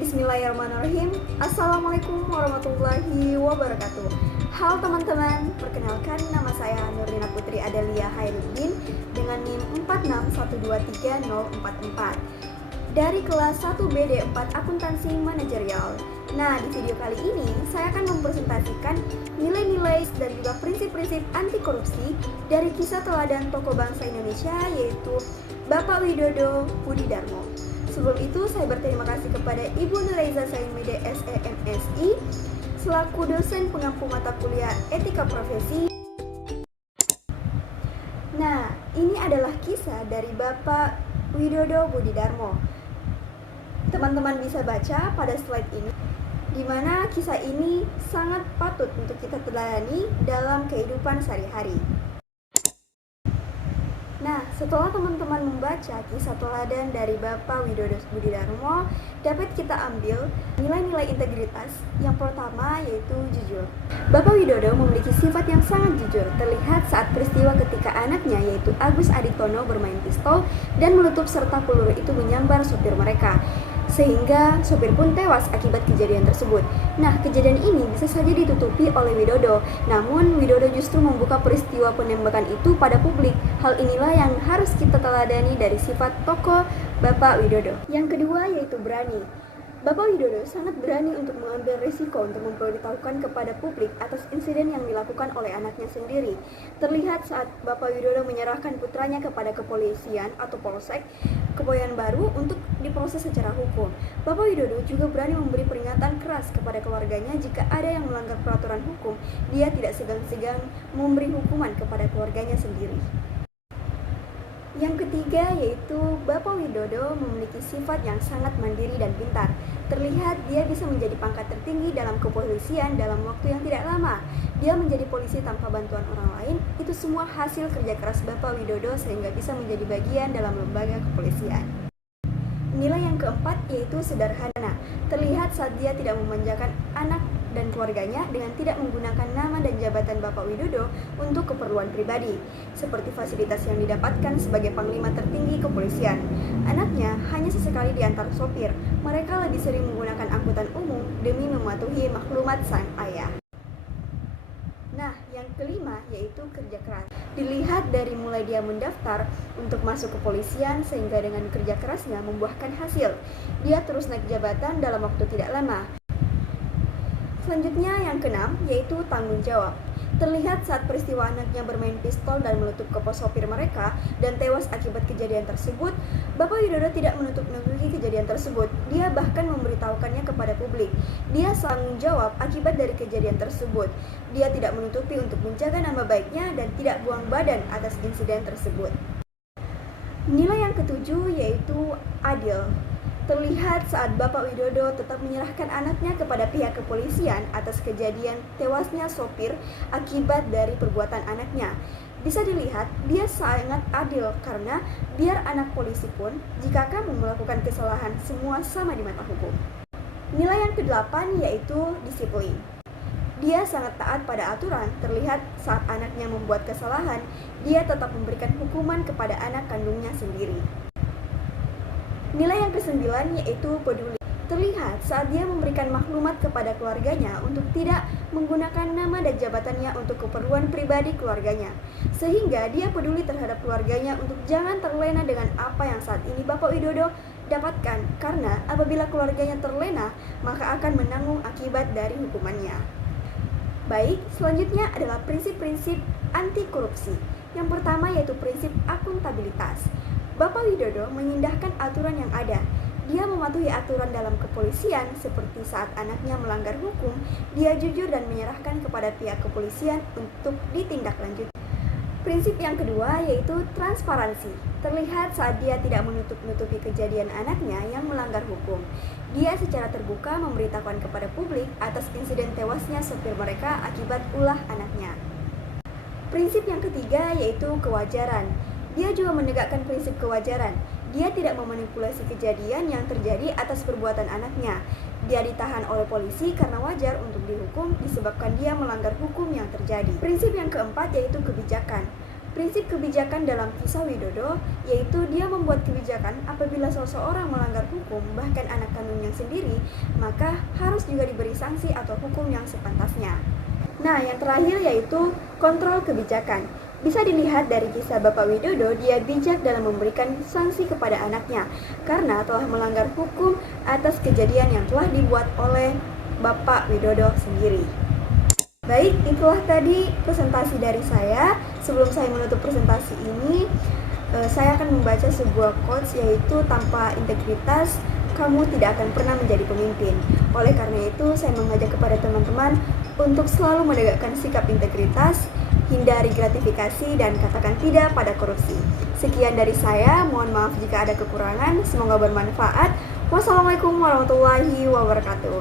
Bismillahirrahmanirrahim. Assalamualaikum warahmatullahi wabarakatuh. Halo teman-teman, perkenalkan nama saya Nurlina Putri Adalia Hairuddin dengan NIM 461233044 dari kelas 1BD4 Akuntansi Manajerial. Nah, di video kali ini saya akan mempresentasikan nilai-nilai dan juga prinsip-prinsip anti korupsi dari kisah teladan tokoh bangsa Indonesia, yaitu Bapak Widodo Budidarmo. Sebelum itu, saya berterima kasih kepada Ibu Nuraiza Saimide SEMSI selaku dosen pengampu mata kuliah Etika Profesi. Nah, ini adalah kisah dari Bapak Widodo Budidarmo. Teman-teman bisa baca pada slide ini, di mana kisah ini sangat patut untuk kita teladani dalam kehidupan sehari-hari. Nah, setelah teman-teman membaca kisah teladan dari Bapak Widodo Budidarmo, dapat kita ambil nilai-nilai integritas. Yang pertama yaitu jujur. Bapak Widodo memiliki sifat yang sangat jujur, terlihat saat peristiwa ketika anaknya yaitu Agus Aditono bermain pistol dan meletup serta peluru itu menyambar sopir mereka, sehingga sopir pun tewas akibat kejadian tersebut. Nah, kejadian ini bisa saja ditutupi oleh Widodo, namun Widodo justru membuka peristiwa penembakan itu pada publik. Hal inilah yang harus kita teladani dari sifat tokoh Bapak Widodo. Yang kedua yaitu berani. Bapak Widodo sangat berani untuk mengambil risiko untuk memberitahukan kepada publik atas insiden yang dilakukan oleh anaknya sendiri. Terlihat saat Bapak Widodo menyerahkan putranya kepada kepolisian atau polsek Kebayoran Baru untuk diproses secara hukum. Bapak Widodo juga berani memberi peringatan keras kepada keluarganya jika ada yang melanggar peraturan hukum. Dia tidak segan-segan memberi hukuman kepada keluarganya sendiri. Yang ketiga yaitu Bapak Widodo memiliki sifat yang sangat mandiri dan pintar. Terlihat dia bisa menjadi pangkat tertinggi dalam kepolisian dalam waktu yang tidak lama. Dia menjadi polisi tanpa bantuan orang lain. Itu semua hasil kerja keras Bapak Widodo sehingga bisa menjadi bagian dalam lembaga kepolisian. Nilai yang keempat yaitu sederhana. Terlihat saat dia tidak memanjakan anak dan keluarganya dengan tidak menggunakan nama dan jabatan Bapak Widodo untuk keperluan pribadi, seperti fasilitas yang didapatkan sebagai panglima tertinggi kepolisian. Anaknya hanya sesekali diantar sopir. Mereka lebih sering menggunakan angkutan umum demi mematuhi maklumat sang ayah. Nah, yang kelima yaitu kerja keras. Dilihat dari mulai dia mendaftar untuk masuk kepolisian sehingga dengan kerja kerasnya membuahkan hasil. Dia terus naik jabatan dalam waktu tidak lama. Selanjutnya yang keenam yaitu tanggung jawab. Terlihat saat peristiwa anaknya bermain pistol dan meletup ke pos sopir mereka dan tewas akibat kejadian tersebut, Bapak Widodo tidak menutup-nutupi kejadian tersebut. Dia bahkan memberitahukannya kepada publik. Dia tanggung jawab akibat dari kejadian tersebut. Dia tidak menutupi untuk menjaga nama baiknya dan tidak buang badan atas insiden tersebut. Nilai yang ketujuh yaitu adil. Terlihat saat Bapak Widodo tetap menyerahkan anaknya kepada pihak kepolisian atas kejadian tewasnya sopir akibat dari perbuatan anaknya. Bisa dilihat, dia sangat adil karena biar anak polisi pun, jika kamu melakukan kesalahan, semua sama di mata hukum. Nilai yang kedelapan yaitu disiplin. Dia sangat taat pada aturan. Terlihat saat anaknya membuat kesalahan, dia tetap memberikan hukuman kepada anak kandungnya sendiri. Nilai yang kesembilan yaitu peduli. Terlihat saat dia memberikan maklumat kepada keluarganya untuk tidak menggunakan nama dan jabatannya untuk keperluan pribadi keluarganya, sehingga dia peduli terhadap keluarganya untuk jangan terlena dengan apa yang saat ini Bapak Widodo dapatkan, karena apabila keluarganya terlena maka akan menanggung akibat dari hukumannya. Baik, selanjutnya adalah prinsip-prinsip anti korupsi. Yang pertama yaitu prinsip akuntabilitas. Bapak Widodo mengindahkan aturan yang ada. Dia mematuhi aturan dalam kepolisian seperti saat anaknya melanggar hukum, dia jujur dan menyerahkan kepada pihak kepolisian untuk ditindaklanjuti. Prinsip yang kedua yaitu transparansi. Terlihat saat dia tidak menutup-nutupi kejadian anaknya yang melanggar hukum. Dia secara terbuka memberitahukan kepada publik atas insiden tewasnya sopir mereka akibat ulah anaknya. Prinsip yang ketiga yaitu kewajaran. Dia juga menegakkan prinsip kewajaran. Dia tidak memanipulasi kejadian yang terjadi atas perbuatan anaknya. Dia ditahan oleh polisi karena wajar untuk dihukum disebabkan dia melanggar hukum yang terjadi. Prinsip yang keempat yaitu kebijakan. Prinsip kebijakan dalam kisah Widodo yaitu dia membuat kebijakan apabila seseorang melanggar hukum, bahkan anak kandungnya sendiri, maka harus juga diberi sanksi atau hukum yang sepantasnya. Nah, yang terakhir yaitu kontrol kebijakan. Bisa dilihat dari kisah Bapak Widodo, dia bijak dalam memberikan sanksi kepada anaknya karena telah melanggar hukum atas kejadian yang telah dibuat oleh Bapak Widodo sendiri. Baik, itulah tadi presentasi dari saya. Sebelum saya menutup presentasi ini, saya akan membaca sebuah quotes yaitu tanpa integritas, kamu tidak akan pernah menjadi pemimpin. Oleh karena itu, saya mengajak kepada teman-teman untuk selalu menegakkan sikap integritas, hindari gratifikasi, dan katakan tidak pada korupsi. Sekian dari saya, mohon maaf jika ada kekurangan, semoga bermanfaat. Wassalamualaikum warahmatullahi wabarakatuh.